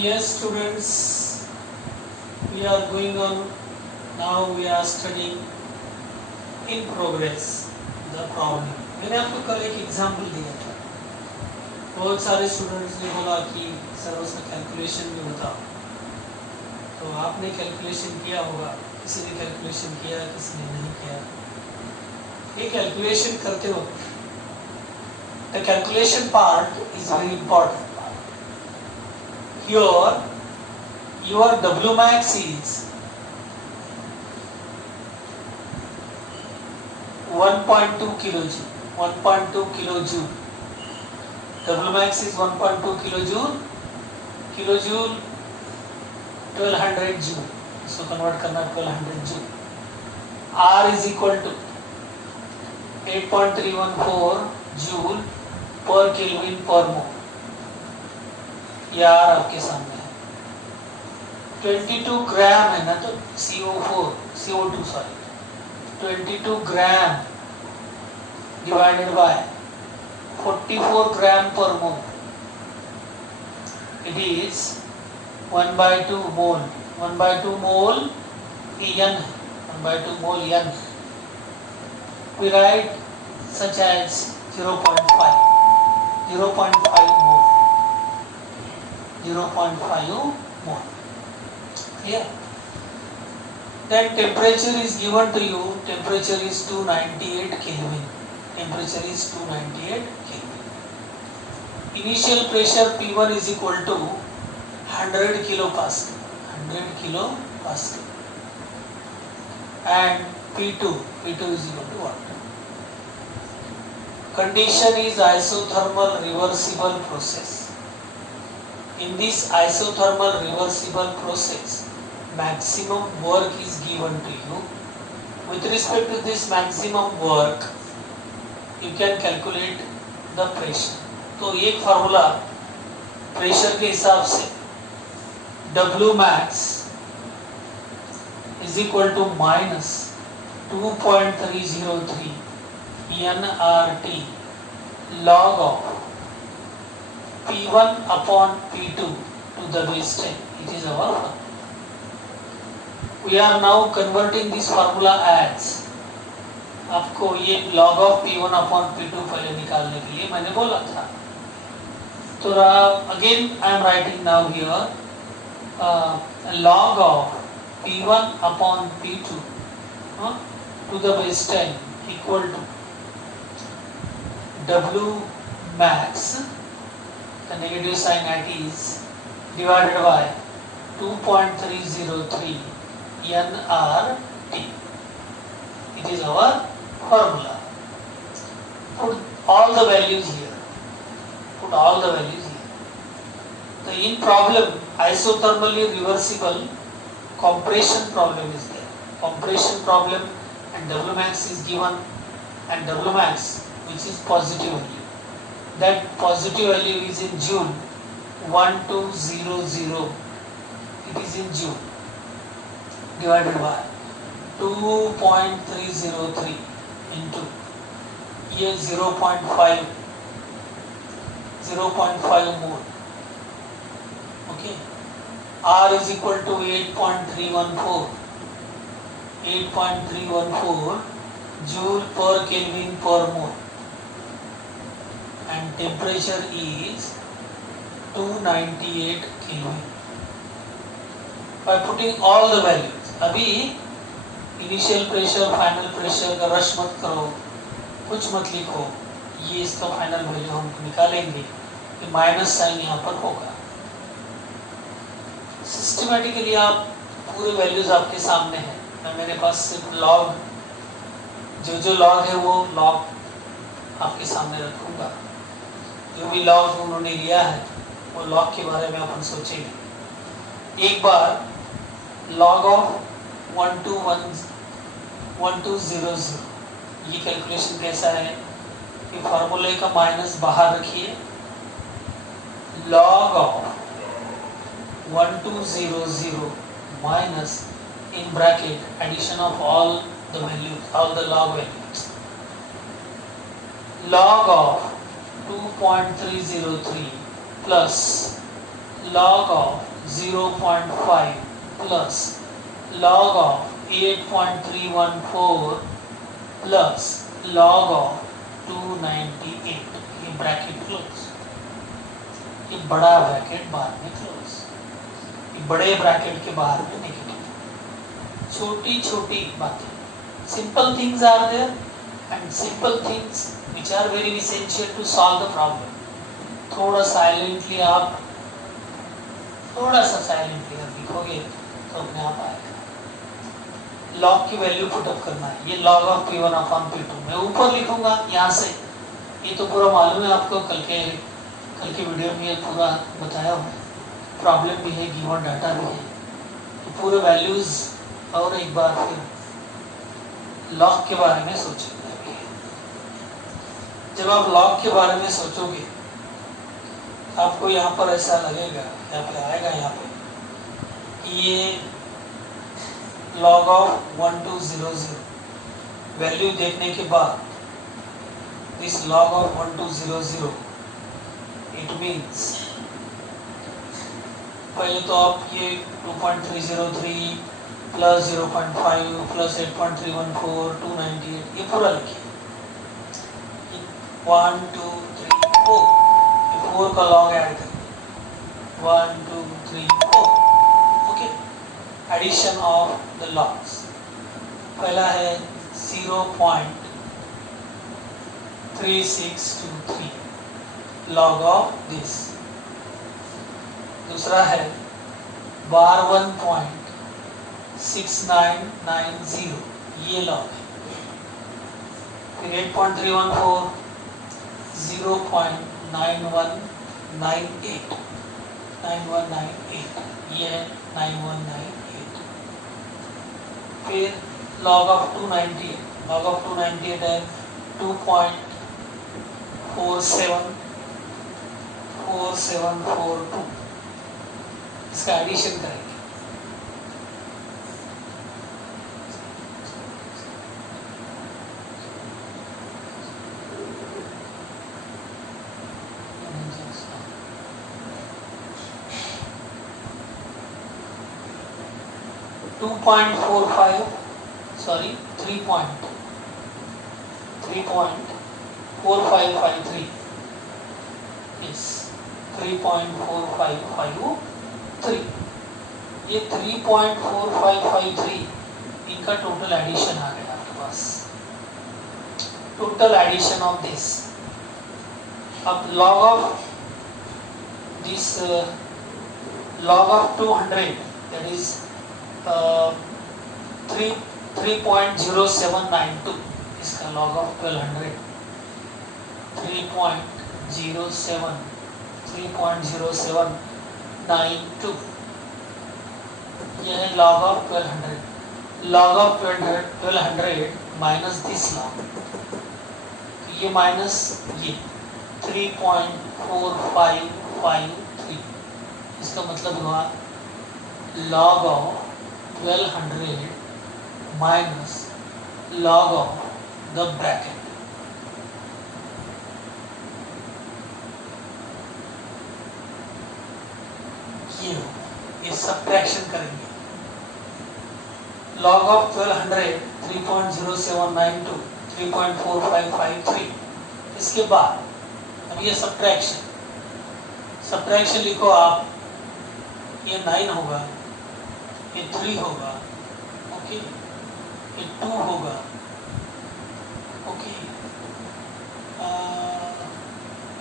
Yes, students, we are going on. Now we are studying in progress the problem. मैंने आपको कल एक example दिया था. बहुत सारे स्टूडेंट्स ने बोला कि सर उसका कैलकुलेशन भी बताओ. तो आपने कैलकुलेशन किया होगा, किसी ने कैलकुलेशन किया, किसी ने नहीं किया. ये कैलकुलेशन करते वक्त the calculation part is very important. Here, your W max is 1.2 kilojoule. 1.2 kilojoule. W max is 1.2 kilojoule. Kilojoule 1200 joule. इसको convert करना 1200 joule. R is equal to 8.314 joule per Kelvin per mole. ये R आपके सामने है. 22 ग्राम है ना, तो CO2 sorry 22 gram divided by 44 gram per mole. It is 1/2 mole. 1/2 mole N है. 1/2 mole N. We write such as 0.5. 0.5 mole. 0.5 mole. Here. Then temperature is given to you. Temperature is 298 Kelvin. Temperature is 298 Kelvin. Initial pressure P1 is equal to 100 kilopascal. 100 kilopascal. And P2 is equal to what? Condition is isothermal reversible process. In this isothermal reversible process, maximum work is given to you. With respect to this maximum work, you can calculate the pressure. तो एक formula pressure के हिसाब से W max is equal to minus 2.303 nRT log of P1 upon P2 to the base 10. It is our formula. We are now converting this formula as, आपको ये log of P1 upon P2 पहले निकालने के लिए मैंने बोला था. तो again I am writing now here log of P1 upon P2 to the base 10 equal to W max, the negative sign at is divided by 2.303 nRT. It is our formula. Put all the values here. Put all the values here. The in problem isothermally reversible compression problem is there. Compression problem and W max is given, and W max which is positive value. That positive value is in Joule 1200. It is in Joule divided by 2.303 into ये 0.5 mole. Okay. R is equal to 8.314 joule per Kelvin per mole. And temperature is 298 Kelvin. By putting all the values, अभी initial pressure, final pressure का rush मत करो, कुछ मत लिखो. ये इसका final value हम निकालेंगे. ये माइनस साइन यहाँ पर होगा. सिस्टमैटिकली आप पूरे वैल्यूज आपके सामने हैं. मेरे पास सिर्फ लॉग, जो लॉग है वो लॉग आपके सामने रखूंगा. जो भी लॉग उन्होंने लिया है वो लॉग के बारे में अपन सोचेंगे. एक बार लॉग ऑफ 1200, ये कैलकुलेशन कैसा है कि फार्मूले का माइनस बाहर रखिए. Log of 1200 minus in bracket addition of all the values, all the log values. Log of 2.303 plus log of 0.5 plus log of 8.314 plus log of 298, ये ब्रैकेट क्लोज, ये बड़ा ब्रैकेट बाहर में क्लोज, ये बड़े ब्रैकेट के बाहर में नेगेटिव। छोटी छोटी बातें, simple things are there and simple things which are very essential to solve the problem. थोड़ा साइलेंटली आप थोड़ा सा साइलेंटली अगर लिखोगे तो अपने आप आएगा। लॉग की वैल्यू पुटअप करना है, ये log of P1 upon P2 मैं ऊपर लिखूंगा यहाँ से, ये तो पूरा मालूम है आपको, कल के वीडियो में ये पूरा बताया हुआ है, प्रॉब्लम भी है, गिवन डाटा भी है, तो पूरे वैल्यूज। और एक बार फिर लॉग के बारे में सोचेंगे। जब आप लॉग के बारे में सोचोगे आपको यहाँ पर ऐसा लगेगा, यहाँ पे आएगा, यहाँ पे ये log of 1200 वैल्यू देखने के बाद this log of 1200 it means पहले तो आप ये 2.303 प्लस 0.5 प्लस 8.314 298 ये पूरा लिखिए, 1 2 3 4 4 का लॉग ऐड करिए, 1 2 3 4, okay. Addition of the logs, पहला है 0.3623 लॉग ऑफ दिस, दूसरा है बार 1.6990 ये लॉग है, फिर 8.314 0.9198 ये है 9198, फिर log of 298 है 2.4742, इसका एडिशन करेंगे, सॉरी 3.4553 इस 3.4553 ये 3.4553 इनका टोटल एडिशन आ गया आपके पास, टोटल एडिशन ऑफ दिस। अब log of this log of 200 that is 3.0792, इसका log of 1200 3.0792 यह है log of 1200, log of 1200 minus this log, ये माइनस ये 3.4553, इसका मतलब हुआ log of 1200 minus log of the bracket, ये सब्ट्रैक्शन करेंगे, log of 1200 3.0792 3.4553, इसके बाद अब ये सब्ट्रैक्शन लिखो आप, ये 9 होगा, ये 3 होगा, ओके, ये 2 होगा, ओके,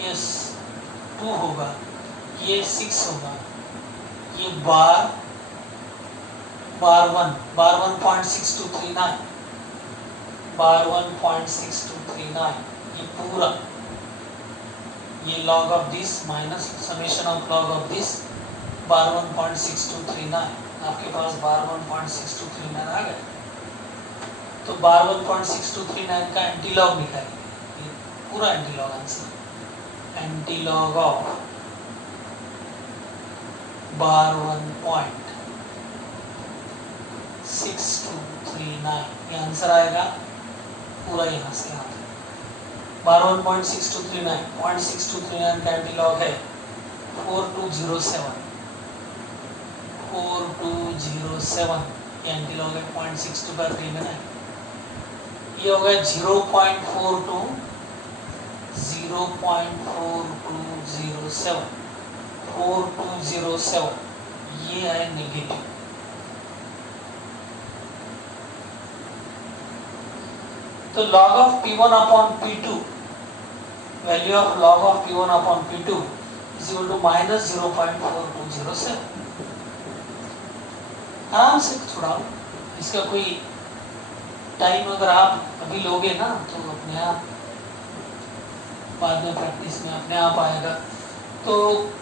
यस 2 होगा, ये 6 होगा, ये बार 1.6239 बार 1.6239 ये पूरा, ये log of this minus summation of log of this बार 1.6239, आपके पास बार 1.6239 आ गया, तो बार 1.6239 का एंटीलॉग निकालेंगे, ये पूरा antilog answer, antilog of bar 1.6239 ये आंसर आएगा पूरा, यहाँ से आता है बार 1.6239 का एंटीलॉग है 4207, 0.4207, ये एंटीलॉग है 0.62 का 3 में है, ये हो गया 0.4207, 4207, ये है नेगेटिव। तो log of P1 upon P2, value of log of P1 upon P2 is equal to minus 0.4207। आराम से छुड़ाओ, इसका कोई टाइम अगर आप अभी लोगे ना तो अपने आप बाद में प्रैक्टिस में अपने आप आएगा। तो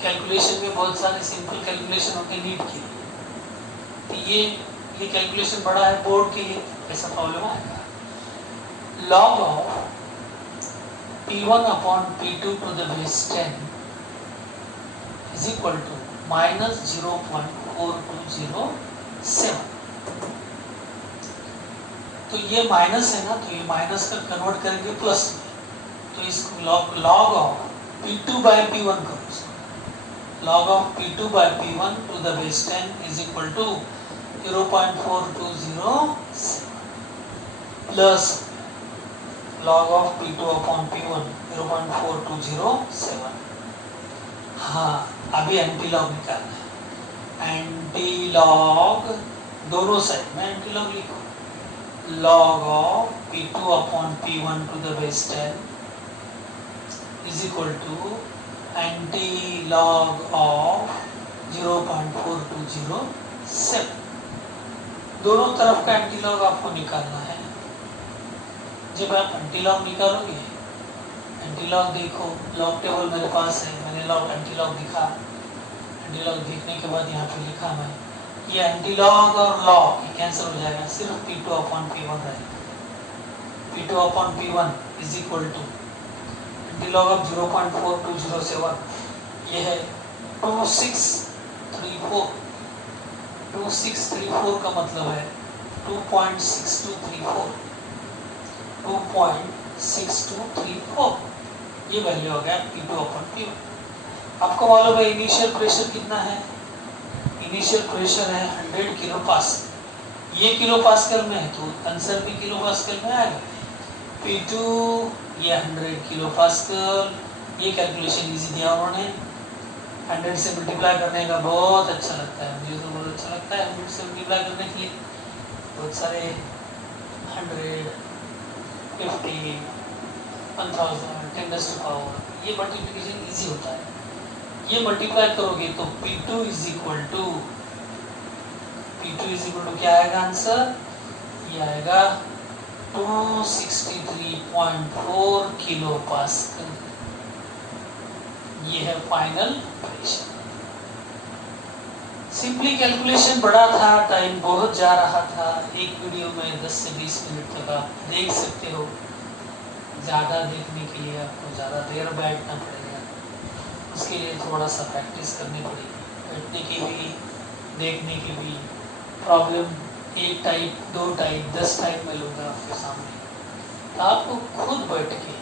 कैलकुलेशन में बहुत सारे सिंपल कैलकुलेशन होते हैं नीट के लिए, तो ये कैलकुलेशन बड़ा है बोर्ड के लिए, ऐसा प्रॉब्लम आएगा। log of P1 upon P2 to the base 10 is equal to minus 0.4207। तो ये माइनस है ना, तो ये माइनस का कन्वर्ट करेंगे प्लस में, तो इसको log of P2 by P1 करो, log of P2 by P1 to the base 10 is equal to 0.4207 plus log of P2 upon P1 0.4207। हाँ, अभी एंटीलॉग निकालना है। एंटीलॉग दोनों साइड में एंटीलॉग लिखो, log of P2 upon P1 to the base 10 is equal to antilog of 0.4207। दोनों तरफ का एंटीलॉग आपको निकालना है। जब आप एंटीलॉग निकालोगे, एंटीलॉग देखो, लॉग टेबल मेरे पास है, मैंने एंटीलॉग दिखा, एंटीलॉग देखने के बाद यहाँ पे लिखा मैं, ये एंटीलॉग और लॉग ये कैंसिल हो जाएगा, सिर्फ P2 upon P1 रहेगा। P2 upon P1 is equal to antilog of 0.4207, ये है 2634। 2634 का मतलब है 2.6234, 2.6234, ये वैल्यू हो गया P2 upon P1। आपको मालूम है इनिशियल प्रेशर कितना है? इनिशियल प्रेशर है 100 किलो पास्कल, ये किलो पास्कल में है तो आंसर भी किलो पास्कल में आएगा। P2 ये 100 किलो पास्कल, ये कैलकुलेशन इजी दिया उन्होंने, 100 से मल्टीप्लाई करने का बहुत अच्छा लगता है, मुझे तो बहुत अच्छा लगता है 100 से मल्टीप्लाई करने के लिए। बहुत सारे 100, 50, 1000, 10 to पावर, ये मल्टीप्लिकेशन इजी होता है। ये मल्टीप्लाई करोगे तो P2 इज इक्वल टू क्या आएगा आंसर? ये आएगा 263.4 किलो पास्कल। ये है फाइनल प्रेशर। सिंपली कैलकुलेशन बड़ा था, टाइम बहुत जा रहा था, एक वीडियो में 10 से 20 मिनट तक आप देख सकते हो। ज़्यादा देखने के लिए आपको ज़्यादा देर बैठना पड़ेगा, उसके लिए थोड़ा सा प्रैक्टिस करनी पड़ेगी, बैठने की भी देखने की भी। प्रॉब्लम 1 टाइप 2 टाइप 10 टाइप में लूँगा आपके सामने, तो आपको खुद बैठ के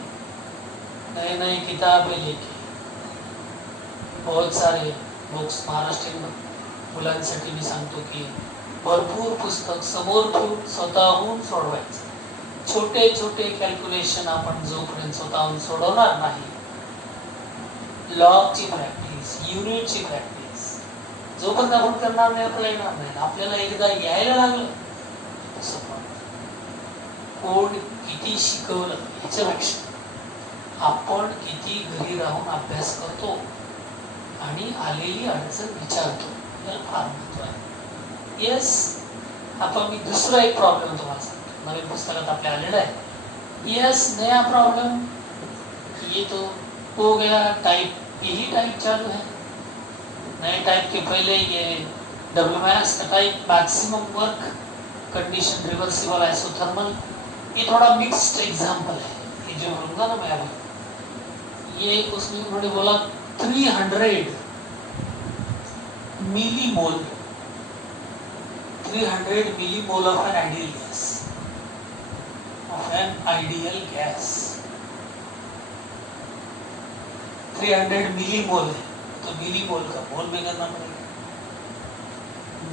नए नए किताबें लेके, बहुत सारे बुक्स महाराष्ट्रीयन मुलांसाठी मी सांगतो की भरपूर पुस्तक समोर ठेवून स्वतःहून सोडवायचं। छोटे छोटे कॅल्क्युलेशन आपण जोपर्यंत स्वतःहून सोडवणार नाही, लॉगची प्रॅक्टिस, युनिटची प्रॅक्टिस जोपर्यंत आपण करणार नाही आपल्याला येणार नाही। आपल्याला एकदा यायला लागलं तसं पण कोण किती शिकवलं याच्यापेक्षा आपण किती घरी राहून अभ्यास करतो आणि आलेली अडचण विचारतो, याला फार महत्व आहे। येस, आता मी दुसरा एक प्रॉब्लेम तुम्हाला सांगतो, नवीन पुस्तकात आपल्या आलेला है। यस, नया प्रॉब्लम, ये तो हो गया टाइप, यही टाइप चालू है। नए टाइप के पहले ये WMAX का type maximum work condition reversible isothermal, ये थोड़ा मिक्स्ड एग्जाम्पल है। ये जो बोलूँगा ना मैं अभी, ये उसमें उन्होंने बोला 300 millimole, 300 millimole of an ideal gas, of an ideal gas 300 millimole है, तो मिलीमोल का मोल में करना पड़ेगा।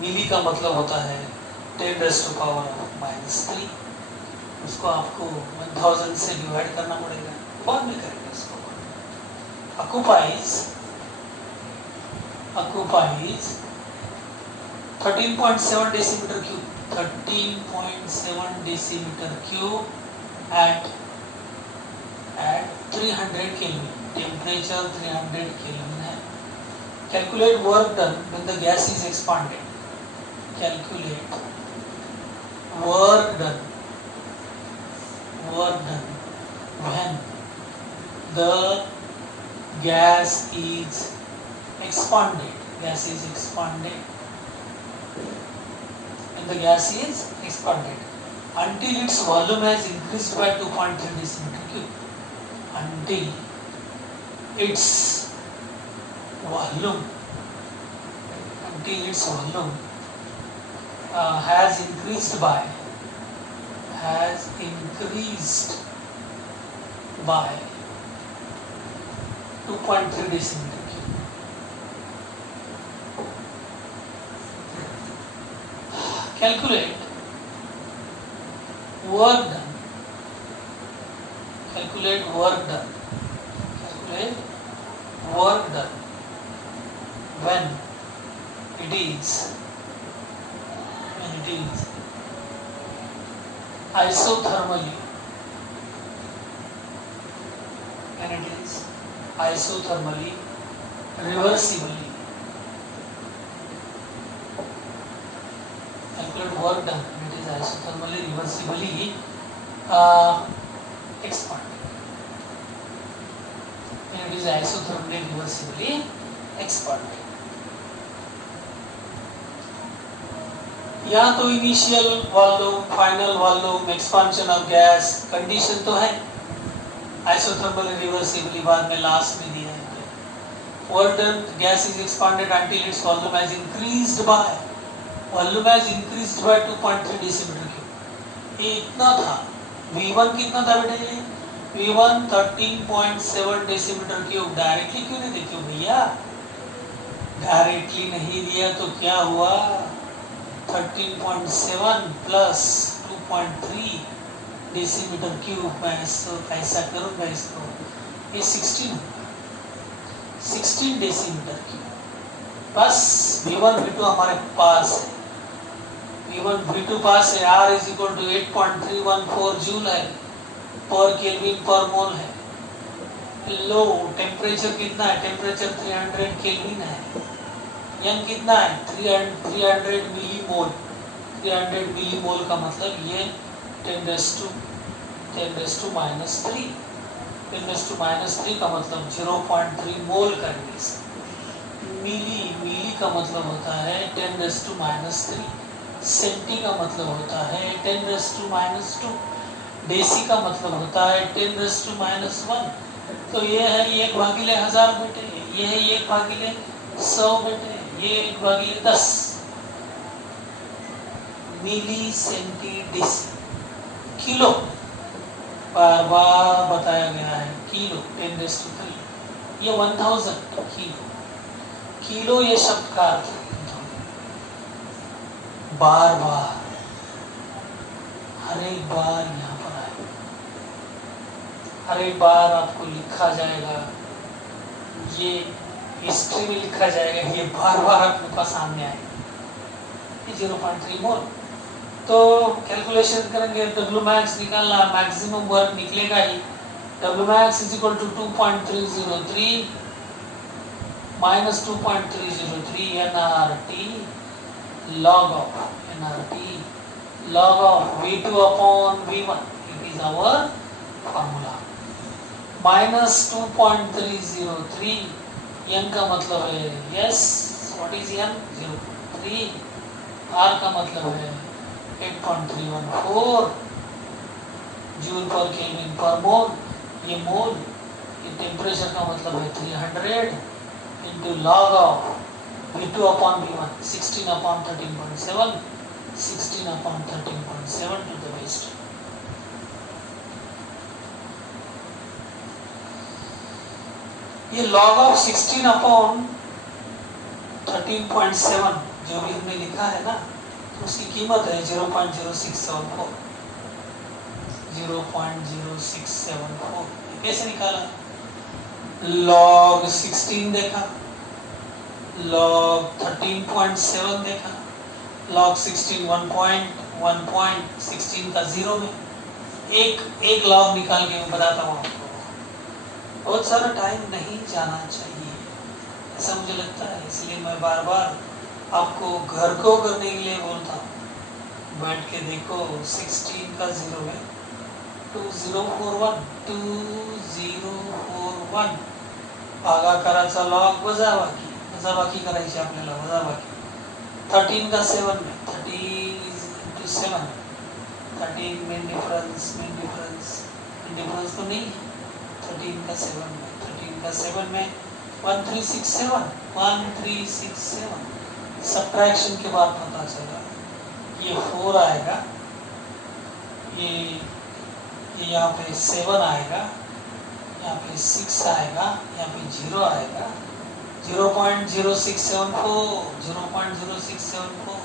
मिली का मतलब होता है 10⁻⁻3। उसको आपको 1000 से डिवाइड करना पड़ेगा, बाद में करेंगे उसको। occupies 13.7 decimeter cube, 13.7 decimeter cube at 300 Kelvin, temperature 300 Kelvin है। Calculate work done when the gas is expanded. Calculate work done when the gas is expanded. When the gas is expanded until its volume has increased by 2.3 decimeter cube. Until its volume has increased by 2.3 decimeter cube. Calculate work done when it is isothermally reversibly. Calculate work done when it is isothermally reversibly expanded. When it is isothermally reversibly expanded. यहाँ तो initial volume, final volume, expansion of gas condition तो है, isothermally reversibly बाद में last में दिया है। Work done, gas is expanded until its volume has increased by 2.3 decimeter cube. ये इतना था। V1 कितना था बेटे? V1 13.7 decimeter cube। डायरेक्टली क्यों नहीं देखियो भैया? डायरेक्टली नहीं दिया तो क्या हुआ? 13.7 प्लस 2.3 डेसीमीटर क्यूब। मैं ऐसा करूँगा इसको, ये 16 डेसीमीटर क्यूब। बस V1 V2 हमारे पास है, V1 V2 पास है। R is equal to 8.314 joule है पर केल्विन पर मोल है। लो टेम्परेचर कितना है? टेम्परेचर 300 केल्विन है। यंग कितना है? 300 मिलीमोल। 300 मिलीमोल का मतलब ये 10⁻³ 10⁻³ का मतलब 0.3 मोल करेंगे। मिली का मतलब होता है 10⁻³। सेंटी का मतलब होता है 10⁻²। डेसी का मतलब होता है 10⁻⁻1। तो ये है 1/1000 बेटे, ये है 1/100 बेटे, ये 1/10 मिली सेंटी डेसी। किलो बार बार बताया गया है, किलो 10⁻3, ये 1000 किलो ये शब्द का अर्थ है। बार बार हर एक बार यहाँ पर आए, हर एक बार आपको लिखा जाएगा, ये हिस्ट्री में लिखा जाएगा, ये बार बार आपके पास सामने आएगा। ये 0.3 मोल। तो कैलकुलेशन करेंगे, Wmax निकालना, मैक्सिमम वर्क निकलेगा ही। Wmax is equal to 2.303 minus 2.303 nRT log of V2 upon V1. It is our formula. Minus 2.303, n का मतलब है yes, what is n? 0.3, r का मतलब है 8.314 जूल पर केल्विन पर मोल। ये मोल, ये टेम्परेचर का मतलब है 300 into log of V2 upon V1, 16 upon 13.7, 16 upon 13.7 to the base 10. ये log of 16 upon 13.7 जो भी हमने लिखा है ना, तो उसकी कीमत है 0.0674। 0.0674 कैसे निकाला? log 16 देखा, log 13.7 देखा, log 16 1.16 का 0 में एक log निकाल के मैं बताता हूँ आपको। बहुत सारा टाइम नहीं जाना चाहिए, ऐसा मुझे लगता है, इसलिए मैं बार बार आपको घर को करने के लिए बोलता हूँ। बैठ के देखो 16 का 0 में 2041 भागाकाराचा लॉग वजाबाकी करायची आपल्याला, वजाबाकी 13 का 7 में 30 × 7 13 मेन डिफरेंस तो नहीं है। 13 का 7 में 1367 सब्ट्रैक्शन के बाद पता चला ये 4 आएगा, ये यहाँ पे 7 आएगा, यहाँ पे 6 आएगा, यहाँ पे 0 आएगा। 0.0674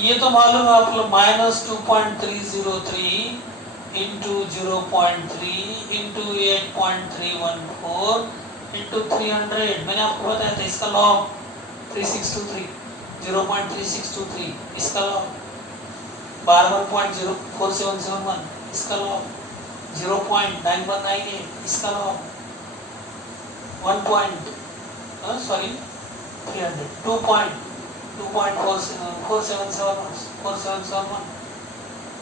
ये तो मालूम है आप लोग, -2.303 इंटू 0.3 इंटू 8.314 इंटू 300। मैंने आपको बताया था इसका लॉग 3623, 0.3623 इसका लॉग, 12.04771 इसका लॉग, 0.9198 इसका लॉग, 2.4771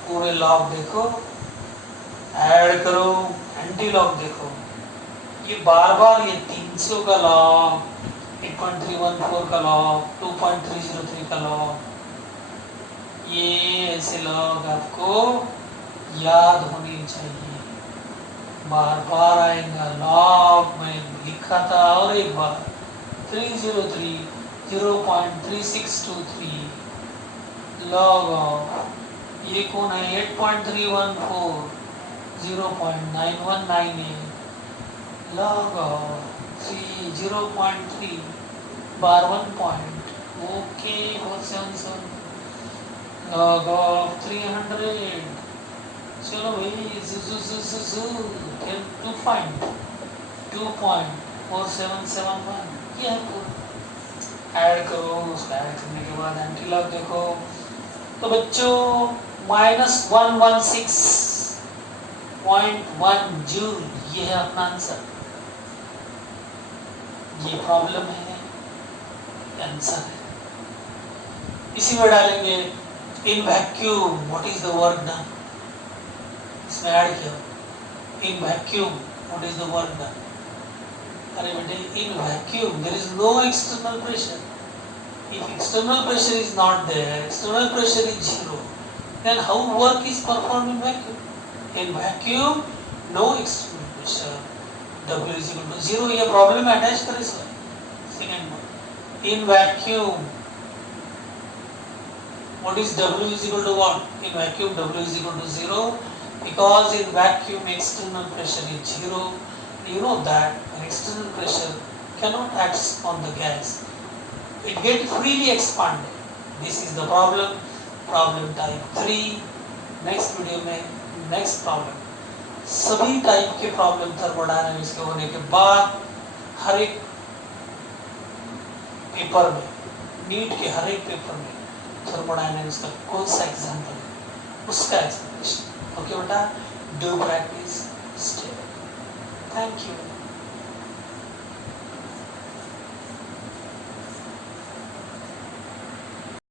पूरे लॉग देखो, ऐड करो, एंटी लॉग देखो। ये बार बार ये 300 का लॉग, 8.314 का लॉग, 2.303 का लॉग, ये ऐसे लॉग आपको याद होनी चाहिए, बार बार आएगा। लॉग में लिखा था और एक बार 303 0.3623 लॉग ऑफ ये कौन है 8.314 0.9198 log of 0.3 bar 1 point okay 477 log of 300। चलो भाई 2.4771 ये है पूरा। ऐड करो, उसका ऐड करने के बाद एंटी लॉग देखो, तो बच्चों -116.1 जूल ये है अपना आंसर। ये प्रॉब्लम है, आंसर है। इसी में डालेंगे in vacuum what is the work done, इसमें ऐड किया in vacuum what is the work done. अरे बेटे in vacuum there is no external pressure, if external pressure is not there, external pressure is 0, then how work is performed in vacuum? In vacuum no external pressure, W is equal to 0। ये problem में attach कर इसको second में। In vacuum what is W is equal to what? In vacuum W is equal to 0 because in vacuum external pressure is 0। You know that an external pressure cannot act on the gas, it get freely expanded। This is the problem type 3। Next video में next problem, सभी type के problem thermodynamics के होने के बाद हर एक paper में, NEET के हर एक पेपर में थर्मोडायनामिक्स का कौन सा एग्जाम्पल है उसका एक्सप्लेनेशन। ओके बेटा, do practice, stay. Thank you.